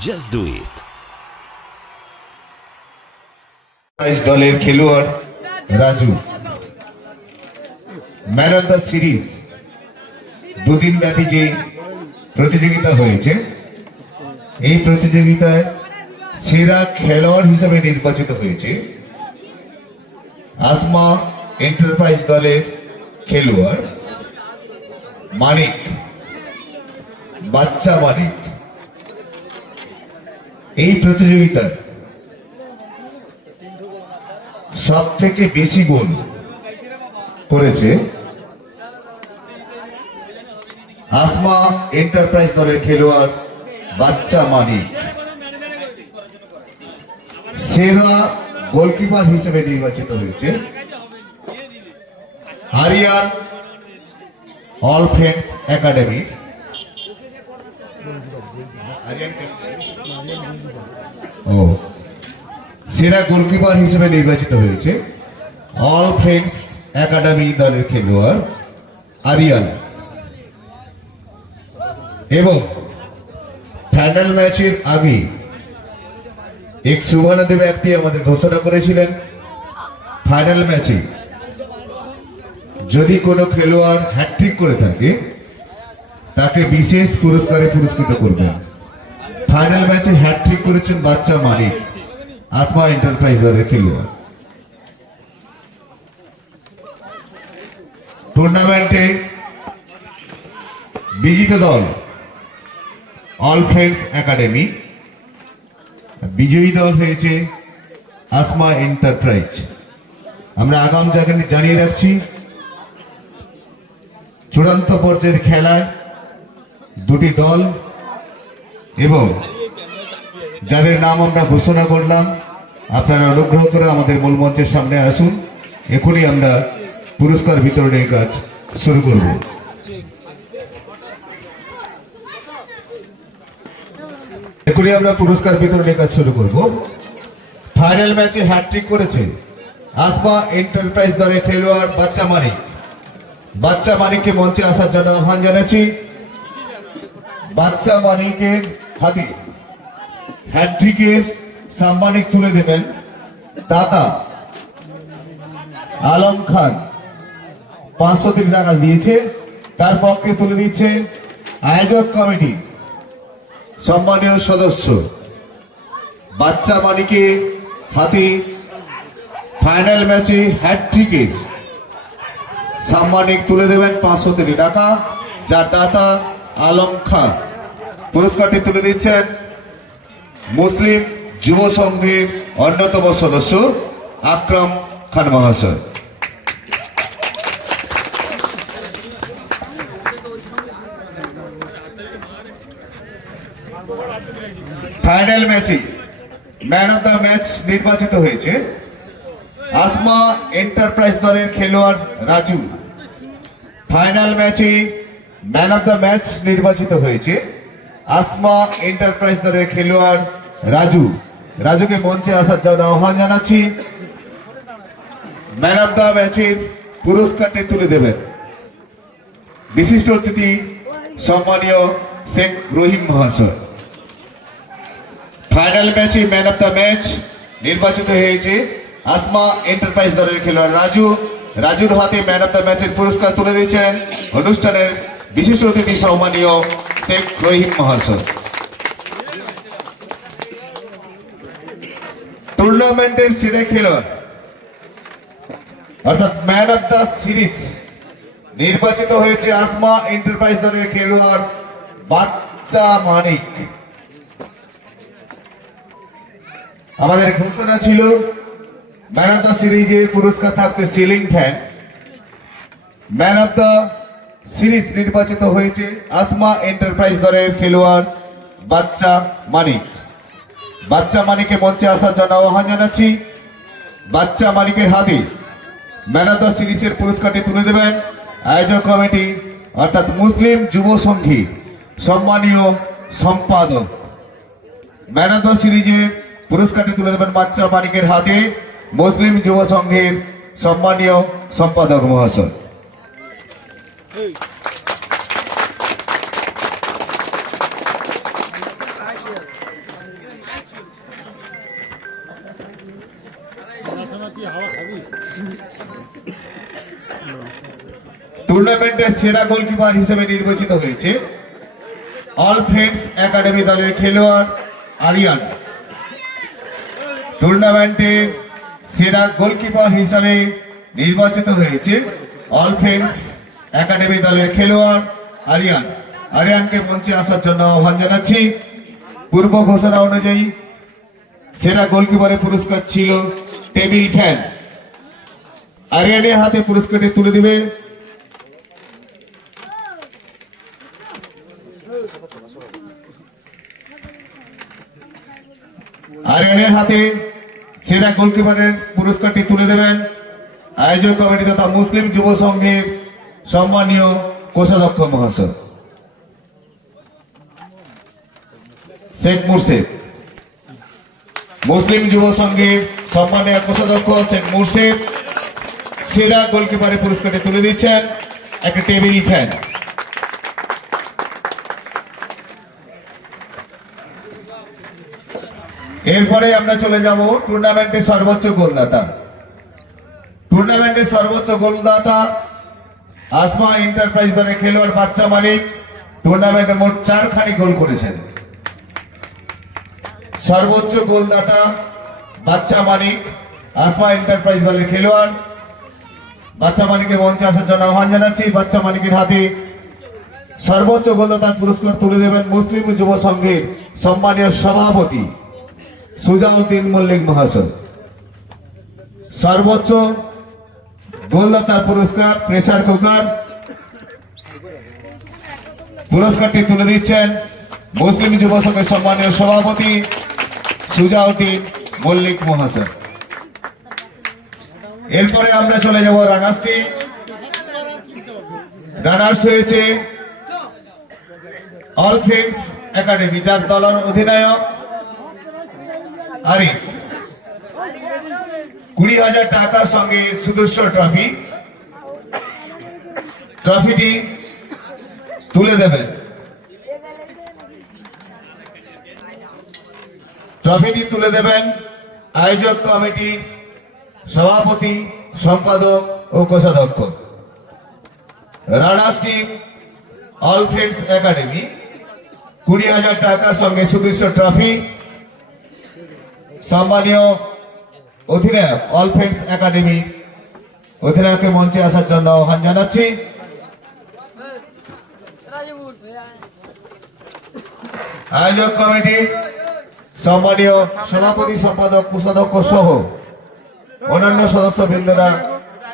Do it. Prize দলের খেলোয়াড় Raju man of the series দুদিন ব্যাপী যে প্রতিযোগিতা হয়েছে, এই প্রতিযোগিতায় সেরা খেলোয়াড় হিসেবে নির্বাচিত হয়েছে আসমা এন্টারপ্রাইজ দলের খেলোয়াড় মানিক, বাচ্চা মানিক। এই প্রতিযোগিতায় সব থেকে বেশি গোল করেছে আসমা এন্টারপ্রাইজ দলের খেলোয়াড় বাচ্চা মানিক। সেরা গোলকিপার হিসেবে নির্বাচিত হয়েছে হারিয়ান অল ফ্রেন্ডস একাডেমি। ও। সেরা গোলকিপার হিসেবে নির্বাচিত হয়েছে অল ফ্রেন্ডস একাডেমি দলের খেলোয়াড় আরিয়ান। এবং ফাইনাল ম্যাচের আগে এক শুভানদে ব্যক্তি আমাদের ঘোষণা করেছিলেন ফাইনাল ম্যাচে যদি কোনো খেলোয়াড় হ্যাট্রিক করে থাকে, তাকে বিশেষ পুরস্কারে পুরস্কৃত করবেন। ফাইনাল ম্যাচে হ্যাট্রিক করেছেন বাচ্চা মালিক আসমা এন্টারপ্রাইজ খেলোয়াড়। টুর্নামেন্টে বিজিত দল অল ফ্রেন্ডস একাডেমি বিজয়ী দল হয়েছে আসমা এন্টারপ্রাইজ। আমরা আগাম জায়গায় জানিয়ে রাখছি, চূড়ান্ত পর্যায়ের খেলায় দুটি দল এবং যাদের নাম আমরা ঘোষণা করলাম, আপনারা অনুগ্রহ করে আমাদের মূল মঞ্চের সামনে আসুন। এখনই আমরা পুরস্কার বিতরণের কাজ শুরু করব। এখনই আমরা পুরস্কার বিতরণের কাজ শুরু করব। ফাইনাল ম্যাচে হ্যাট্রিক করেছে আসমা এন্টারপ্রাইজ দলের খেলোয়াড় বাচ্চা মানিক। বাচ্চা মানিককে মঞ্চে আসার জন্য আহ্বান জানাচ্ছি। বাচ্চা মানিকের হাতে হ্যাট্রিকের সাম্মানিক তুলে দেবেন দাদা আলম খান। পাঁচশো তিন টাকা দিয়েছে, তার পক্ষে তুলে দিচ্ছে আয়োজক কমিটি। সম্মানীয় সদস্য, বাচ্চা মানিকে হাতে ফাইনাল ম্যাচে হ্যাট্রিকের সাম্মানিক তুলে দেবেন পাঁচশো তিন টাকা, যার দাতা আলম খান। পুরস্কারটি তুলে দিচ্ছেন মুসলিম যুব সংঘের অন্যতম সদস্য আকরাম খান মহাশয়। ফাইনাল ম্যাচে ম্যান অফ দ্য ম্যাচ নির্বাচিত হয়েছে। আসমা এন্টারপ্রাইজ দলের খেলোয়াড় রাজু। ফাইনাল ম্যাচে ম্যান অফ দ্য ম্যাচ নির্বাচিত হয়েছে। আসমা এন্টারপ্রাইজ দলের খেলোয়াড় রাজু। রাজুকে মঞ্চে আসার জন্য আহ্বান জানাচ্ছি। ম্যান অব দ্য ম্যাচের পুরস্কারটি তুলে দেবেন। বিশিষ্ট অতিথি সম্মানীয় শেখ রহিম মহাশয়। ফাইনাল ম্যাচে ম্যান অব দ্য ম্যাচ নির্বাচিত হয়েছে আসমা এন্টারপ্রাইজ দলের খেলোয়াড় রাজু। রাজুর হাতে ম্যান অব দ্য ম্যাচের পুরস্কার তুলে দিয়েছেন। অনুষ্ঠানের বিশেষ অতিথি সম্মানীয় শেখ রহিম মহাশয়। টুর্নামেন্টের সেরা খেলোয়াড়, অর্থাৎ ম্যান অফ দ্য সিরিজ নির্বাচিত হয়েছে আসমা এন্টারপ্রাইজ দলের খেলোয়াড় বাচ্চা মানিক। আমাদের ঘোষণা ছিল ম্যান অফ দ্য সিরিজের পুরস্কার থাকছে ceiling fan. Man of the series নির্বাচিত হয়েছে আসমা এন্টারপ্রাইজ দলের খেলোয়াড় বাচ্চা মানিক। বাচ্চা মানিকে মঞ্চে আসার জন্য আহ্বান জানাচ্ছি। বাচ্চা মানিকের হাতে ম্যান অফ দ্য সিরিজের পুরস্কারটি তুলে দেবেন আয়োজক কমিটি, অর্থাৎ মুসলিম যুব সংঘী সম্মানীয় সম্পাদক। ম্যান অফ দ্য সিরিজের পুরস্কারটি তুলে দেবেন বাচ্চা মানিকের হাতে মুসলিম যুব সংঘের সম্মানীয় সম্পাদক মহাশয়। টুর্নামেন্টের সেরা গোলকিপার হিসেবে নির্বাচিত হয়েছে অল ফ্রেন্ডস একাডেমি দলের খেলোয়াড় আরিয়ান। টুর্নামেন্টের সেরা গোলকিপার হিসাবে নির্বাচিত হয়েছে অল ফ্রেন্ডস একাডেমি দলের খেলোয়াড় আরিয়ান। আরিয়ানকে মঞ্চে আসার জন্য আহ্বান জানাচ্ছি। পূর্ব ঘোষণা অনুযায়ী সেরা গোলকিপারের পুরস্কার ছিল টেবিল ফ্যান। আরিয়ানের হাতে পুরস্কারটি তুলে দিবে। আরিয়ানের হাতে সেরা গোলকিপারের পুরস্কারটি তুলে দেবেন। আয়োজক কমিটি তথা মুসলিম যুব সংঘের সম্মানীয় কোষাধ্যক্ষ মহাশয়, শেখ মুর্শেদ, মুসলিম যুব সংঘের সম্মানীয় কোষাধ্যক্ষ শেখ মুর্শেদ, সেরা গোলকিপারের পুরস্কারটি তুলে দিচ্ছেন একটা টেবিল ফ্যান। এরপরে আমরা চলে যাব টুর্নামেন্টের সর্বোচ্চ গোলদাতা। টুর্নামেন্টের সর্বোচ্চ গোলদাতা আসমা এন্টারপ্রাইজ দলের খেলোয়াড় বাচ্চা মালিক। টুর্নামেন্টে মোট চারখানি গোল করেছেন। সর্বোচ্চ গোলদাতা বাচ্চা মালিক আসমা এন্টারপ্রাইজ দলের খেলোয়াড়। বাচ্চা মালিকের মঞ্চে আসার জন্য আহ্বান জানাচ্ছি। বাচ্চা মালিকের হাতে সর্বোচ্চ গোলদাতার পুরস্কার তুলে দেবেন মুসলিম যুব সংঘের সম্মানীয় সভাপতি সুজাউদ্দিন মল্লিক মহাশয়। সর্বোচ্চ গোলদাতার পুরস্কার, প্রেসার কুকার। পুরস্কারটি তুলে দিচ্ছেন মুসলিম যুব সংঘের সম্মানীয় সভাপতি সুজাউদ্দিন মল্লিক মহাশয় এরপরে আমরা চলে যাব রানার্সটি রানার্স হয়েছে অল ফ্রেন্ডস একাডেমি, যার দলের অধিনায়ক আরিফ। কুড়ি হাজার টাকার সঙ্গে সুদর্শ ট্রফি। ট্রফিটি তুলে দেবেন ট্রফিটি তুলে দেবেন আয়োজক কমিটি সভাপতি, সম্পাদক ও কোষাধ্যক্ষ। Runners team, all friends academy, কুড়ি হাজার টাকার সঙ্গে সুদৃশ্য ট্রফি। সম্মানীয় অধিনায়ক অল ফ্রেন্ডস একাডেমি অধিনায়ককে মঞ্চে আসার জন্য আহ্বান জানাচ্ছি। আয়োজক কমিটি, সম্মানীয় সভাপতি, সম্পাদক, কোষাধ্যক্ষ সহ অন্যান্য সদস্যবৃন্দরা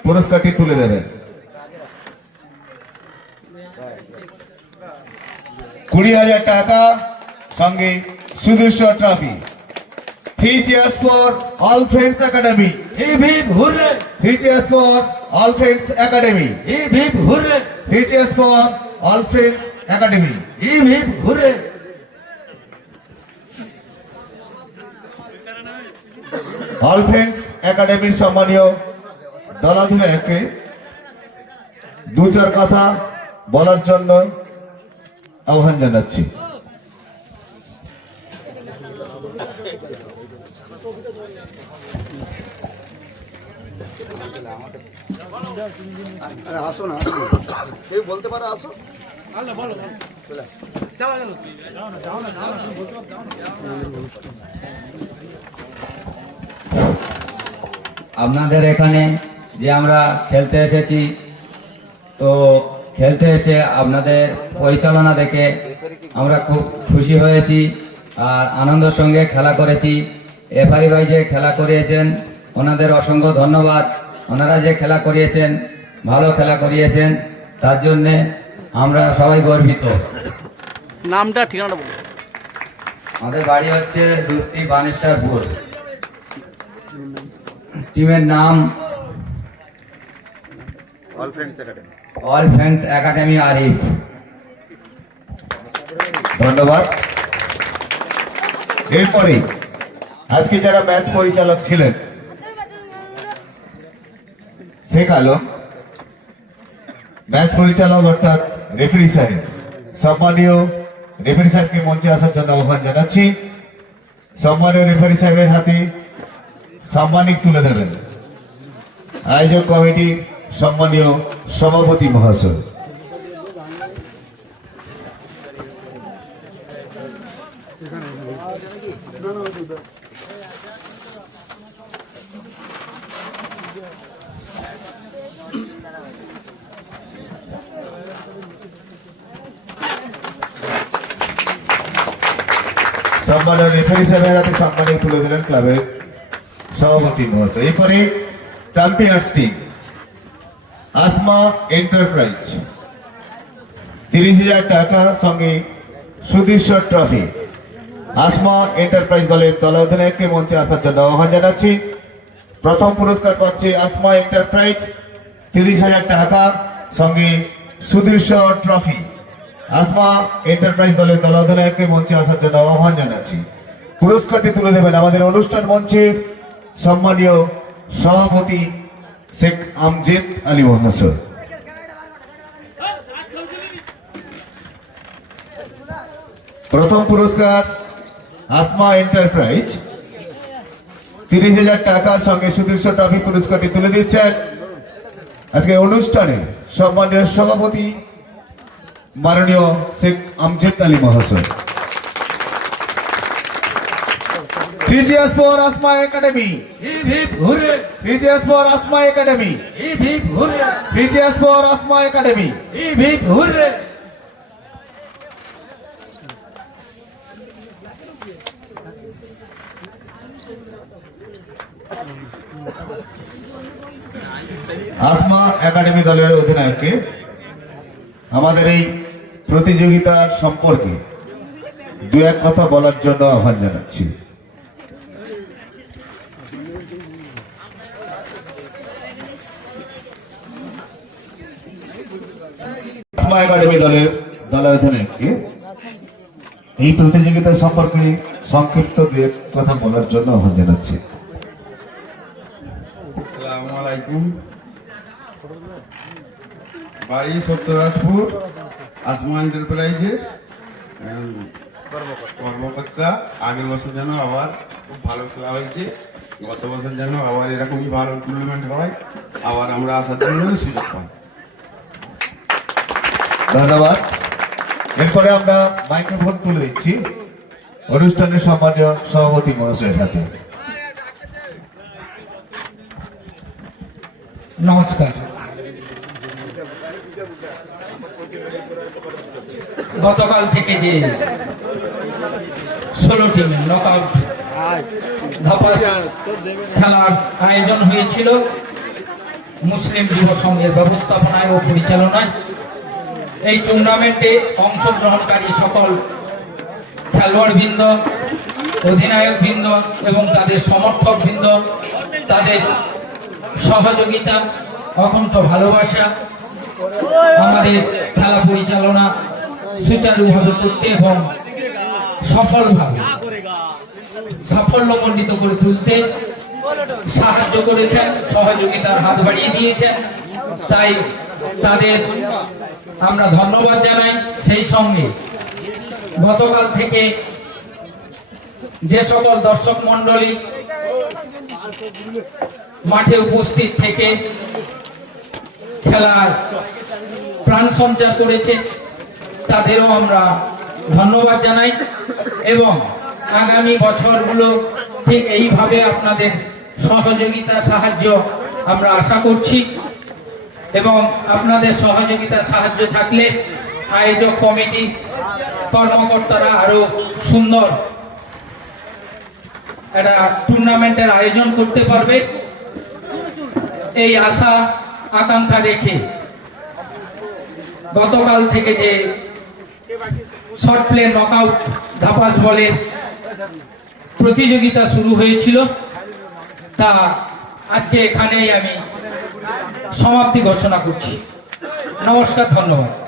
পুরস্কারটি তুলে দেবেন। কুড়ি হাজার টাকা সঙ্গে সুদৃশ্য trophy. For all friends academy hip hip hurray three cheers for all friends academy hip hip hurray three cheers for all friends academy hip hip hurray all friends একাডেমির সম্মানীয় দলাধিনায়ককে দু চার কথা বলার জন্য আহ্বান জানাচ্ছি। কেউ বলতে পারো আসো। আপনাদের এখানে যে আমরা খেলতে এসেছি তো খেলতে এসে আপনাদের পরিচালনা দেখে আমরা খুব খুশি হয়েছি আর আনন্দের সঙ্গে খেলা করেছি। এফআরি ভাই যে খেলা করিয়েছেন ওনাদের অসংখ্য ধন্যবাদ। ওনারা যে খেলা করিয়েছেন ভালো খেলা করিয়েছেন। তার জন্যে আমরা সবাই গর্বিত। নামটা ঠিকানাটা বলুন। আমাদের বাড়ি হচ্ছে রুস্তি বানেশ্বরপুর টিমের নাম all friends academy all friends academy Arif. ধন্যবাদ। এরপরে আজকে যারা ম্যাচ পরিচালক ছিলেন শেখ আলম ম্যাচ পরিচালক অর্থাৎ রেফারি সাহেব। সম্মানীয় রেফারি সাহেবকে মঞ্চে আসার জন্য আহ্বান জানাচ্ছি। সম্মানীয় রেফারি সাহেবের হাতে সাম্মানিক তুলে দেবেন। আয়োজক কমিটির সম্মানীয় সভাপতি মহাশয়। সম্মানীয় রেফারি সাহেবের হাতে সম্মানী তুলে দিলেন ক্লাবের সভাপতি মহাশয় এরপরে চ্যাম্পিয়ন্স টিম আসমা এন্টারপ্রাইজ তিরিশ হাজার টাকা সঙ্গে ট্রফি। আসমা এন্টারপ্রাইজ দলের দল অধিনায়ককে মঞ্চে আসার জন্য আহ্বান জানাচ্ছি। প্রথম পুরস্কার পাচ্ছে আসমা এন্টারপ্রাইজ তিরিশ হাজার টাকা সঙ্গে সুদীশ্বর ট্রফি। আসমা এন্টারপ্রাইজ দলের দল অধিনায়ককে মঞ্চে আসার জন্য আহ্বান জানাচ্ছি। পুরস্কারটি তুলে দেবেন আমাদের অনুষ্ঠান মঞ্চে সম্মানীয় সভাপতি শেখ আমজেদ আলী মহাশয় প্রথম পুরস্কার আসমা এন্টারপ্রাইজ। তিরিশ হাজার টাকার সঙ্গে সুদীর্ঘ ট্রফি পুরস্কারটি তুলে দিচ্ছেন। আজকে অনুষ্ঠানে সম্মানীয় সভাপতি মাননীয় শেখ আমজেদ আলী মহাশয় TGS for Asma academy hurray TGS for Asma academy hurray TGS for Asma academy Asma academy দলের অধিনায়ককে আমাদের এই প্রতিযোগিতার সম্পর্কে দু এক কথা বলার জন্য আহ্বান জানাচ্ছি। আসমা একাডেমি দলের অধিনায়ককে এই প্রতিযোগিতা সম্পর্কে সংক্ষিপ্ত কথা বলার জন্য আহ্বান জানাচ্ছি। বাড়ি সত্যরাজপুর আসমা এন্টারপ্রাইজের কর্মকর্তা। আগের বছর যেন আবার খুব ভালো খেলা হয়েছে, গত বছর যেন আবার এরকমই ভালো টুর্নামেন্ট হয়, আবার আমরা আসার জন্য সুযোগ পাই। ধন্যবাদ। এরপরে আমরা মাইক্রোফোন তুলে দিচ্ছি। অনুষ্ঠানের সম্মানীয় সভাপতি মহাশয়ের হাতে। নমস্কার। গতকাল থেকে যে ষোলো টিমের নকআউট ধাপাস খেলার আয়োজন হয়েছিল, মুসলিম যুব সংঘের ব্যবস্থাপনায় ও পরিচালনায়। এই টুর্নামেন্টে অংশগ্রহণকারী সকল খেলোয়াড়বৃন্দ অধিনায়ক বৃন্দ এবং তাদের সমর্থক বৃন্দ তাদের সহযোগিতা, অকুণ্ঠ ভালোবাসা, আমাদের খেলা পরিচালনা সুচারুভাবে করতে এবং সফলভাবে সাফল্যমণ্ডিত করে তুলতে সাহায্য করেছেন, সহযোগিতার হাত বাড়িয়ে দিয়েছেন। তাই তাদের আমরা ধন্যবাদ জানাই সেই সঙ্গে। গতকাল থেকে যে সকল দর্শক মন্ডলী মাঠে উপস্থিত থেকে খেলার প্রাণ সঞ্চার করেছে, তাদেরও আমরা ধন্যবাদ জানাই এবং আগামী বছরগুলো ঠিক এইভাবে আপনাদের সহযোগিতা, সাহায্য আমরা আশা করছি। এবং আপনাদের সহযোগিতা সাহায্য থাকলে আয়োজক কমিটি কর্মকর্তারা আরও সুন্দর একটা টুর্নামেন্টের আয়োজন করতে পারবে। এই আশা, আকাঙ্ক্ষা রেখে গতকাল থেকে যে শর্ট প্লে নকআউট ধাপাস বলের প্রতিযোগিতা শুরু হয়েছিল, তা আজকে এখানেই আমি সমাপ্তি ঘোষণা করছি। নমস্কার ধন্যবাদ।